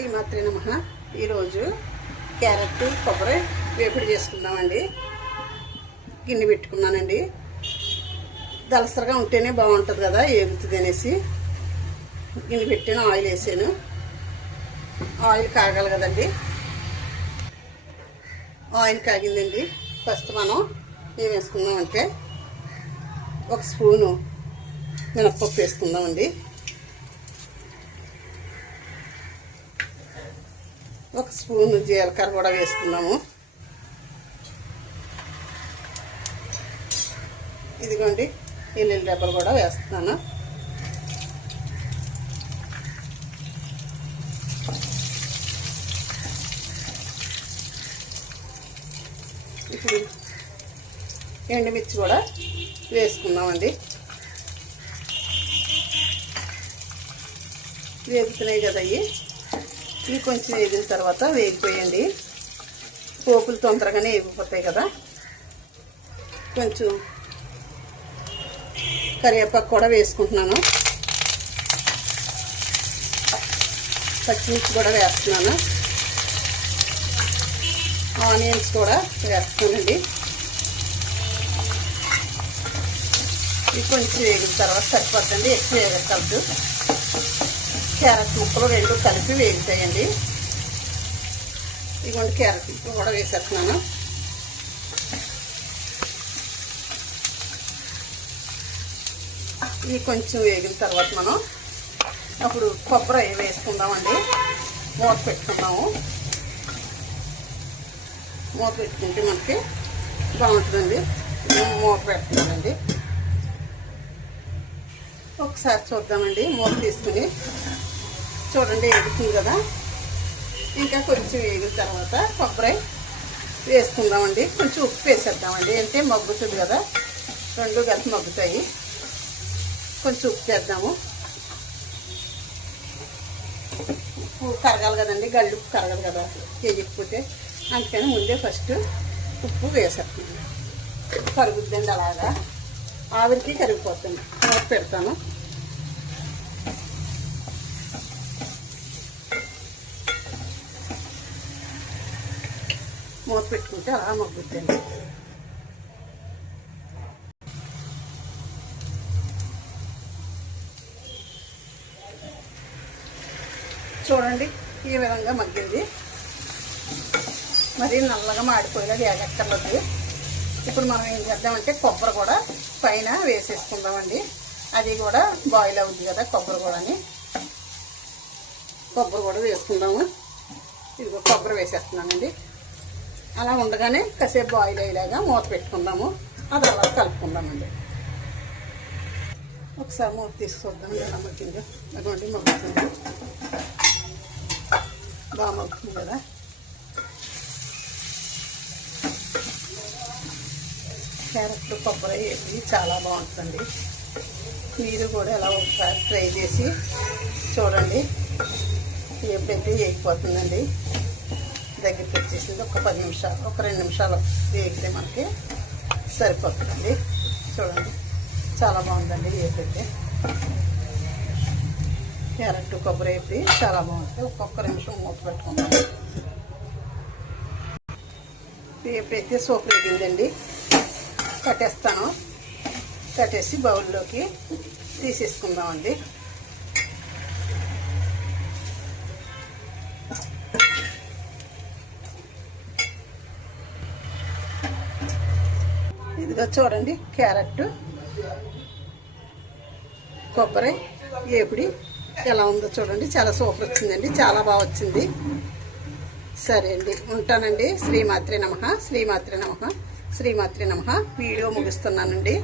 శ్రీమాత్రే నమః. ఈరోజు క్యారెట్ కొబ్బరి వేపుడు చేసుకుందామండి. గిన్నె పెట్టుకున్నానండి. దలసరగా ఉంటేనే బాగుంటుంది కదా, ఏగుతుంది అనేసి గిన్నె పెట్టాను. ఆయిల్ వేసాను. ఆయిల్ కాగాలి కదండి. ఆయిల్ కాగిందండి. ఫస్ట్ మనం ఏం వేసుకుందామంటే ఒక స్పూను మినప్పప్పు వేసుకుందామండి. ఒక స్పూను జీలకర్ర కూడా వేసుకున్నాము. ఇదిగోండి ఎల్లుల్లి రెబ్బలు కూడా వేస్తున్నాను. ఇప్పుడు ఎండుమిర్చి కూడా వేసుకున్నామండి. వేగుతున్నాయి కదా, ఇవి కొంచెం వేగిన తర్వాత వేగిపోయండి. పోపులు తొందరగానే వేగిపోతాయి కదా. కొంచెం కరివేపాకు కూడా వేసుకుంటున్నాను. పచ్చిమిర్చి కూడా వేస్తున్నాను. ఆనియన్స్ కూడా వేస్తున్నానండి. ఇవి కొంచెం వేగిన తర్వాత సరిపోతుంది, ఎక్కువ వేగకూడదు. క్యారెట్ ముక్కలు రెండు కలిపి వేగుతాయండి. ఇదిగోండి క్యారెట్ ముక్కలు కూడా వేసేస్తున్నాను. ఇవి కొంచెం వేగిన తర్వాత మనం అప్పుడు కొబ్బరి వేసుకుందామండి. మూత పెట్టుకుందాము. మూత పెట్టుకుంటే మనకి బాగుంటుందండి. మూత పెట్టుకున్నానండి. ఒకసారి చూద్దామండి. మూత తీసుకుని చూడండి, వేగుతుంది కదా. ఇంకా కొంచెం వేగిన తర్వాత కొబ్బరి వేసుకుందామండి. కొంచెం ఉప్పు వేసేద్దామండి, అంటే మగ్గుతుంది కదా, రెండు కలిపి మగ్గుతాయి. కొంచెం ఉప్పు వేద్దాము. ఉప్పు కరగాలి కదండి, గల్లి ఉప్పు కరగదు కదా వేయకపోతే. అందుకని ముందే ఫస్ట్ ఉప్పు వేసేస్తున్నాను. కరుగుద్దండి, అలాగా ఆవిరికి కరిగిపోతుంది. మూత పెడతాను. మూత పెట్టుకుంటే అలా మగ్గుద్దండి. చూడండి ఈ విధంగా మగ్గింది. మరి నల్లగా మాడిపోయేలా వేగక్కర్లేదు. ఇప్పుడు మనం ఏం చేద్దామంటే కొబ్బరి కూడా పైన వేసేసుకుందామండి. అది కూడా బాయిల్ అవుతుంది కదా కొబ్బరి కూడాని. కొబ్బరి కూడా వేసుకుందాము. ఇదిగో కొబ్బరి వేసేస్తున్నానండి. అలా ఉండగానే కాసేపు బాయిల్ అయ్యేలాగా మూత పెట్టుకుందాము. అది అలా కలుపుకుందామండి. ఒకసారి మూత తీసుకొద్దాం. ఎలా మగ్గిందో అటువంటి మగ్గుతుంది, బాగా మగ్గుతుంది కదా. క్యారెట్ కొబ్బరి వేసి చాలా బాగుంటుంది. మీరు కూడా ఎలా ఒకసారి ట్రై చేసి చూడండి. ఎప్పుడైతే వేగిపోతుందండి, దగ్గరికి వచ్చేసింది. ఒక 10 నిమిషాలు, ఒక 2 నిమిషాలు వేగితే మనకి సరిపోతుందండి. చూడండి చాలా బాగుందండి. వేపైతే క్యారెట్ కొబ్బరి వేపి చాలా బాగుంటుంది. ఒక్కొక్క నిమిషం మూత పెట్టుకుంటాం. వేపైతే సూపర్ వేగిందండి. కట్టేస్తాను. కట్టేసి బౌల్లోకి తీసేసుకుందామండి. ఇదిగో చూడండి క్యారెట్ కొబ్బరి వేపుడి ఎలా ఉందో చూడండి. చాలా సూపర్ వచ్చిందండి, చాలా బాగా వచ్చింది. సరే అండి, ఉంటానండి. శ్రీమాత్రే నమః. శ్రీమాత్రే నమః. శ్రీమాత్రే నమః. వీడియో ముగిస్తున్నానండి.